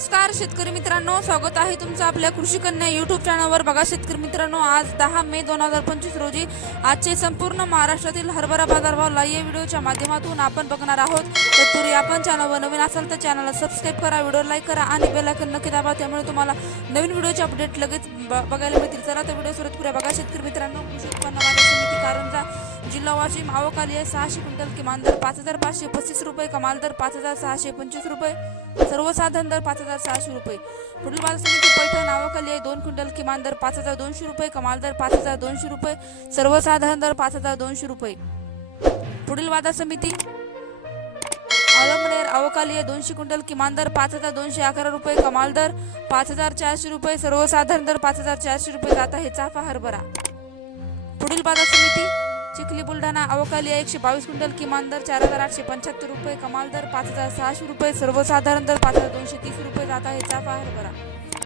नमस्कार शेतकरी मित्रांनो. स्वागत आहे तुमचं आपल्या कृषी कन्या युट्यूब चॅनलवर बघा शेतकरी मित्रांनो आज दहा मे दोन हजार पंचवीस रोजी आजचे संपूर्ण महाराष्ट्रातील हरभरा बाजारभाव लाईव्ह व्हिडिओच्या माध्यमातून आपण बघणार आहोत. तत्पूर्वी आपण चॅनलवर नवीन असाल तर चॅनलला सबस्क्राईब करा व्हिडिओ लाईक करा आणि बेलायकन नक्की दाबा. त्यामुळे तुम्हाला नवीन व्हिडिओचे अपडेट लगेच ब- बघायला मिळतील. चला तर व्हिडिओ सुरुवात करूया. बघा शेतकरी मित्रांनो कृषी उत्पन्न कारण जिल्हा वाशिम आवकाली आहे. सहाशे क्विंटल किमान दर पाच हजार पाचशे पस्तीस रुपये कमाल दर पाच हजार सहाशे पंचवीस रुपये सर्वसाधारण दर पाच हजार सहाशे रुपये. पुढील बाजार समिती पैठण आवक आहे. दोन क्विंटल किमान दर पाच हजार दोनशे रुपये कमाल दर पाच हजार दोनशे रुपये सर्वसाधारण दर पाच हजार दोनशे रुपये. पुढील बाजार समिती अळमनेर अवकाली आहे. दोनशे क्विंटल किमान दर पाच हजार दोनशे अकरा रुपये कमाल दर पाच हजार चारशे रुपये सर्वसाधारण दर पाच हजार चारशे रुपये जात आहे. चाफा हरभरा. पुढील बाजार समिती चिखली बुलढाणा अवकाली एकशे बावीस क्विंटल किमान दर चार हजार आठशे पंच्याहत्तर रुपये कमाल दर पाच हजार सहाशे रुपये सर्वसाधारण दर पाच हजार दोनशे तीस रुपये जात आहे चाफा हरभरा.